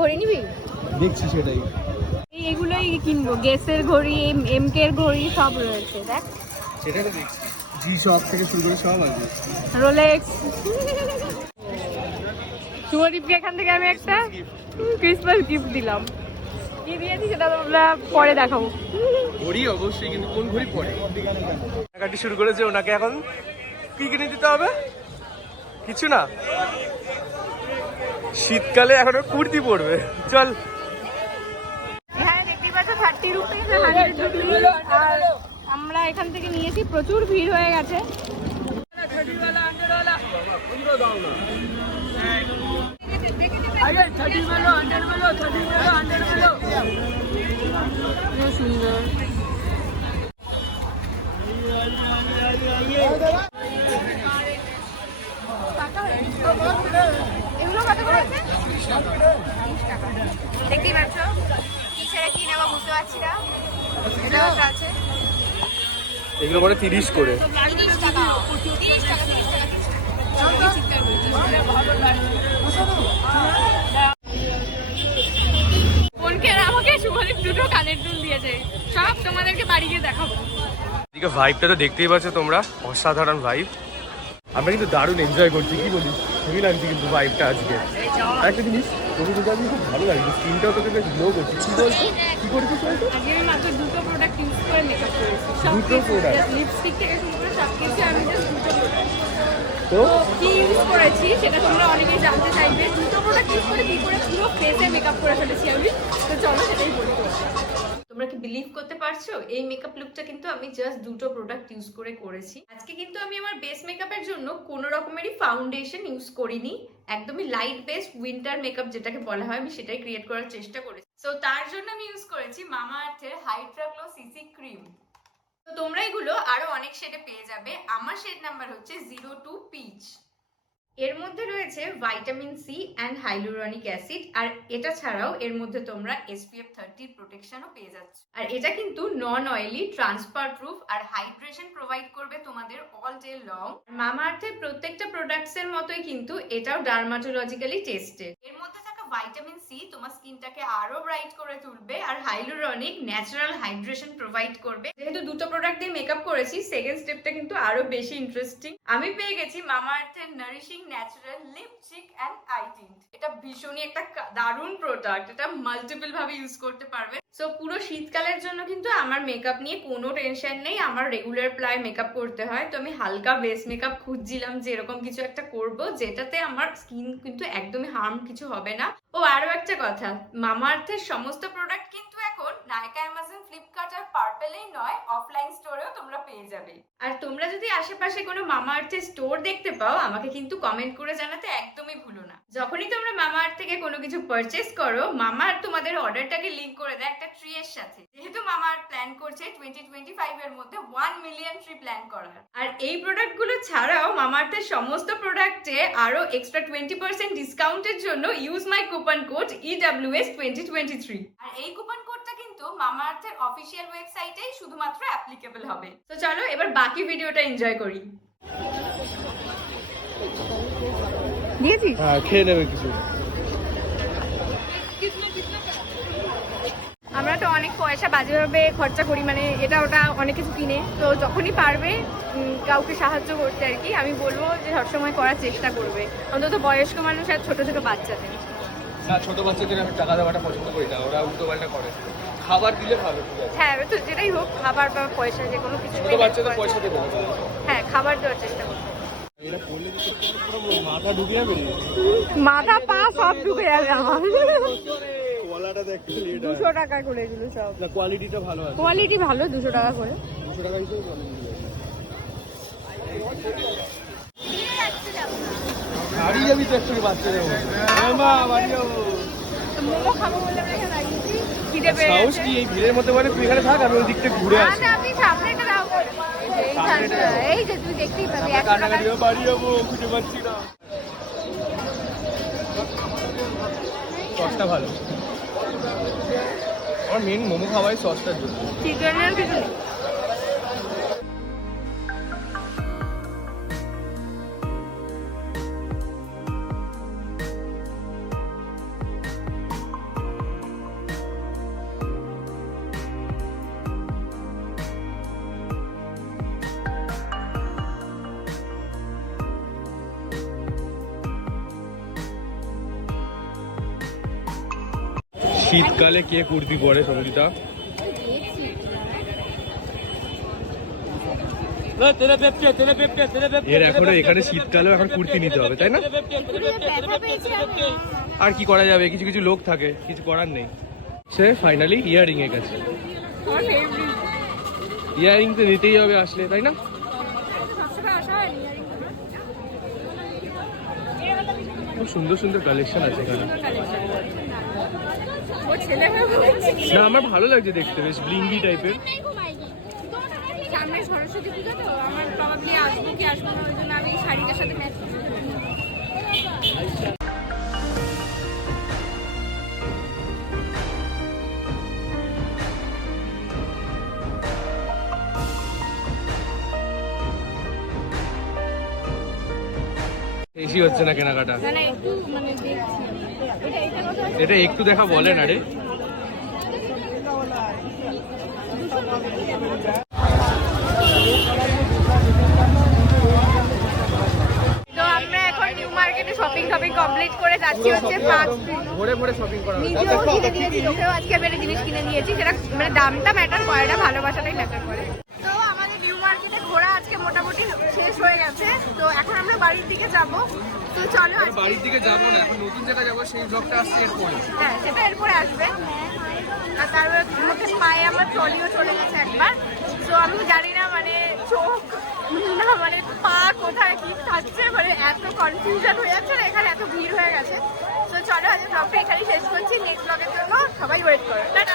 ঘড়ি নিবি? দেখছি সেটাই। এইগুলোই কিনবো, গেসের ঘড়ি, এমকে এর ঘড়ি সব রয়েছে দেখ। সেটা তো দেখছি, জি শপ থেকে শুরু করে সব আছে। রোলেক্স। শুভদীপকে এখান থেকে আমি একটা ক্রিসমাস গিফট দিলাম। কি দিয়েছি সেটা তোমরা পরে দেখাবো। ঘড়ি অবশ্যই, কিন্তু কোন ঘড়ি পরে কাটি শুরু করেছে। ওনাকে এখন কি কিনে দিতে হবে? কিছু না, শীতকালে এখনো কুর্তি পরবে। চল। হ্যাঁ দেখতেই পাচ্ছ 30 রুপিস 100 রুপিস। আর আমরা এখান থেকে নিয়েছি, প্রচুর ভিড় হয়ে গেছে। সুন্দর। এগুলো কত করে আছে? 30 টাকা। দেখতেই পাচ্ছ কি ছেড়ে কি নেবো বুঝতে পারছি না। এটাও আছে, এগুলো করে 30 করে। 30 টাকা 30 টাকা 30 টাকা 30 টাকা। বোনকে আর আমাকে শুভদীপ দুটো কানের দুল দিয়েছে, সব তোমাদেরকে বাড়ি গিয়ে দেখাবো। এদিকে ভাইবটা তো দেখতেই পাচ্ছ তোমরা, অসাধারণ ভাইব। আমরা কিন্তু দারুণ এনজয় করছি, কি বলিস? খুবই লাগছে কিন্তু ভাইবটা আজকে। একটা জিনিস তোকে কিন্তু আমি খুব ভালো লাগছে, স্কিনটাও তোকে বেশ গ্লো করছি। কি বলছো, কি করেছিস বলতো? আজকে আমি মাত্র দুটো প্রোডাক্ট ইউজ করে মেকআপ করেছি। দুটো product? লিপস্টিক থেকে শুরু করে সব কিছু আমি জাস্ট দুটো প্রোডাক্ট। তো তো কি ইউজ করেছি সেটা তোমরা অনেকেই জানতে চাইবে। দুটো প্রোডাক্ট ইউজ করে কি করে পুরো ফেসে মেকআপ করে ফেলেছি আমি, তো চলো সেটাই বলি। তোমরা কি বিলিভ করতে পারছো এই মেকআপ লুকটা কিন্তু আমি জাস্ট দুটো প্রোডাক্ট ইউজ করে করেছি। আজকে কিন্তু আমি আমার বেস মেকআপের জন্য কোনো রকমেরই ফাউন্ডেশন ইউজ করিনি, একদমই লাইট বেস উইন্টার মেকআপ যেটাকে বলা হয় আমি সেটাই ক্রিয়েট করার চেষ্টা করেছি। সো তার জন্য আমি ইউজ করেছি মামা আর্থের হাইড্রা গ্লো সিসি ক্রিম। তো তোমরা এগুলো আরো অনেক শেডে পেয়ে যাবে। আমার শেড নাম্বার হচ্ছে 02 পিচ। এর মধ্যে রয়েছে vitamin C and hyaluronic acid, আর এটা ছাড়াও এর মধ্যে তোমরা SPF 30 প্রোটেকশনও পেয়ে যাচ্ছ। আর এটা কিন্তু নন অয়েলি, ট্রান্সফার প্রুফ আর হাইড্রেশন প্রোভাইড করবে তোমাদের অল ডে লং। মামা আর্থের প্রত্যেকটা প্রোডাক্টস এর মতোই কিন্তু এটাও ডার্মাটোলজিক্যালি টেস্টেড। এর মধ্যে থাকা ভাইটামিন সি তোমার স্কিনটাকে আরো ব্রাইট করে তুলবে, আর হাইলুরনিক ন্যাচারাল হাইড্রেশন প্রোভাইড করবে। যেহেতু দুটো প্রোডাক্ট দিয়ে মেকআপ করেছি, সেকেন্ড স্টেপটা কিন্তু আরো বেশি ইন্টারেস্টিং। আমি পেয়ে গেছি মামা আর্থের nourishing natural lip cheek and eye tint. এটা ভীষণই একটা দারুণ প্রোডাক্ট, এটা মাল্টিপল ভাবে ইউজ করতে পারবে। সো পুরো শীতকালের জন্য কিন্তু আমার মেকআপ নিয়ে কোনো টেনশন নেই। আমার রেগুলার প্রায় মেকআপ করতে হয়, তো আমি হালকা বেস মেকআপ খুঁজছিলাম যে এরকম কিছু একটা করব যেটাতে আমার স্কিন কিন্তু একদমই হার্ম কিছু হবে না। ও আরো একটা কথা, মামা আর্থের সমস্ত প্রোডাক্ট কিন্তু এখন নাইকা, অ্যামাজন, ফ্লিপকার্ট আর পার্পেলেই নয়, অফলাইন স্টোরেও তোমরা পেয়ে যাবে। আর তোমরা যদি আশেপাশে কোনো মামা আর্থের স্টোর দেখতে পাও আমাকে কিন্তু কমেন্ট করে জানাতে একদমই ভুলো না। যখনই তোমরা মামা আর্থ থেকে কোনো কিছু পারচেস করো, মামা আর্থ তোমাদের অর্ডারটাকে লিংক করে দেয় একটা ট্রি এর সাথে। যেহেতু মামা আর্থ প্ল্যান করছে 2025 এর মধ্যে 1 মিলিয়ন ট্রি প্ল্যান করার। আর এই প্রোডাক্টগুলো ছাড়াও মামা আর্থের সমস্ত প্রোডাক্টে আরো এক্সট্রা 20% ডিসকাউন্টের জন্য use my coupon code EWS 2023। আর এই কুপন কোডটা কিন্তু মামা আর্থের অফিশিয়াল ওয়েবসাইটেই শুধুমাত্র অ্যাপ্লিকেবল হবে। তো চলো এবার বাকি ভিডিওটা এনজয় করি। দিয়েছি? হ্যাঁ, খেয়ে নেবে কিছু। আমরা তো অনেক পয়সা বাজেভাবে খরচা করি, মানে এটা ওটা অনেক কিছু কিনে। তো যখনই পারবে কাউকে সাহায্য করতে আর কি, আমি বলবো যে সবসময় করার চেষ্টা করবে, অন্তত বয়স্ক মানুষ আর ছোট ছোট বাচ্চাদের। না, ছোট বাচ্চাদের আমি টাকা দেওয়াটা পছন্দ করি না, ওরা উল্টো পাল্টা করে। খাবার দিলে ভালো। হ্যাঁ তো যেটাই হোক, খাবার বা পয়সা যে কোনো কিছু, ছোট বাচ্চাদের পয়সা দেবো। হ্যাঁ খাবার দেওয়ার চেষ্টা করবো। এটা করলে মাথা ঢুকে যাবে, মাথা পা সব ঢুকে যাবে আমার। কলাটা দেখতে 200 টাকা করে এগুলো সব। না, কোয়ালিটিটা ভালো আছে। কোয়ালিটি ভালো, 200 টাকা করে। 200 টাকা হিসেবে কোয়ালিটি বাড়ি যাবি তো একটু বাচ্চাদের মা, বাড়ি যাবো। মোমো খাবো বলে আমরা এখানে দাঁড়িয়েছি, খিদে পেয়ে সাহস গেছে। কি এই ভিড়ের মধ্যে বলে তুই এখানে থাক, আমি ওই দিক থেকে ঘুরে আসি। না আপনি সামনেটা দাও। এই যে তুই দেখতেই পাবি 100 টাকা। বাড়ি যাবো, খুঁজে পাচ্ছি না। সসটা ভালো, আমার মেন মোমো খাওয়াই সসটার জন্য। চিকেনের কিছু নেই। শীতকালে কে কুর্তি পরে সঙ্গীতা? এর এখনো এখানে শীতকালেও এখন কুর্তি নিতে হবে, তাই না? আর কি করা যাবে, কিছু কিছু লোক থাকে, কিছু করার নেই। সে ফাইনালি ইয়ারিং এর কাছে। ইয়ারিং তো নিতেই হবে আসলে, তাই না? খুব সুন্দর সুন্দর কালেকশন আছে এখানে। না আমার ভালো লাগছে দেখতে, বেশ ব্লিঙ্গি টাইপের। সামনে সরস্বতী পুজো তো আমার প্রবাবলি আসবো কি আসবো না, ওই জন্য আমি এই শাড়িটার সাথে ম্যাচ করতে বেশি হচ্ছে না কেনাকাটা? না একটু মানে দেখছি এটা কথা। এটা একটু দেখা বলে না রে। তো আমরা এখন নিউ মার্কেটে শপিং কমপ্লিট করে যাচ্ছি হচ্ছে 5 ভোরে ভোরে শপিং করা হচ্ছে। নিজেও কিনে নিয়েছি, লোকেও আজকে বেড়ে জিনিস কিনে নিয়েছি, সেটা মানে দামটা ম্যাটার করে না, ভালোবাসাটাই ম্যাটার করে। তো আমাদের নিউ মার্কেটে ঘোরা আজকে মোটামুটি শেষ হয়ে গেছে, তো এখন আমরা বাড়ির দিকে যাব। তো চলো বাড়ির দিকে যাবো না, এখন নতুন জায়গায় যাবো, সেই ব্লগটা আসছে এরপরে। হ্যাঁ সেটা এরপরে আসবে। আর তার মধ্যে পায়ে আমার ট্রলিও চলে গেছে একবার, তো আমি জানি না মানে চোখ না মানে পা কোথায় কি থাকছে, মানে এত কনফিউশন হয়ে যাচ্ছে না, এখানে এত ভিড় হয়ে গেছে। তো চলো আজকে ব্লগটা এখানেই শেষ করছি, নেক্সট ব্লগের জন্য সবাই ওয়েট করো। টাটা।